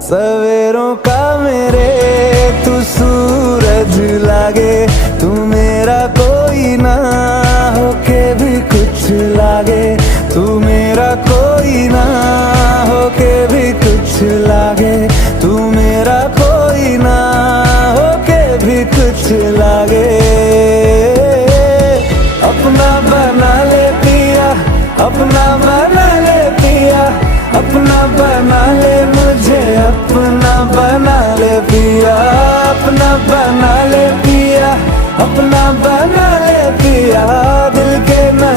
सवेरों का मेरे तू सूरज लागे, तू मेरा कोई ना होके भी कुछ लागे, तू मेरा कोई ना होके भी कुछ लागे, तू मेरा कोई ना होके भी कुछ लागे। अपना बना ले पिया, अपना बना ले पिया, अपना बना ले मुझे, अपना बना ले पिया, अपना बना ले पिया, अपना बना ले पिया, दिल के न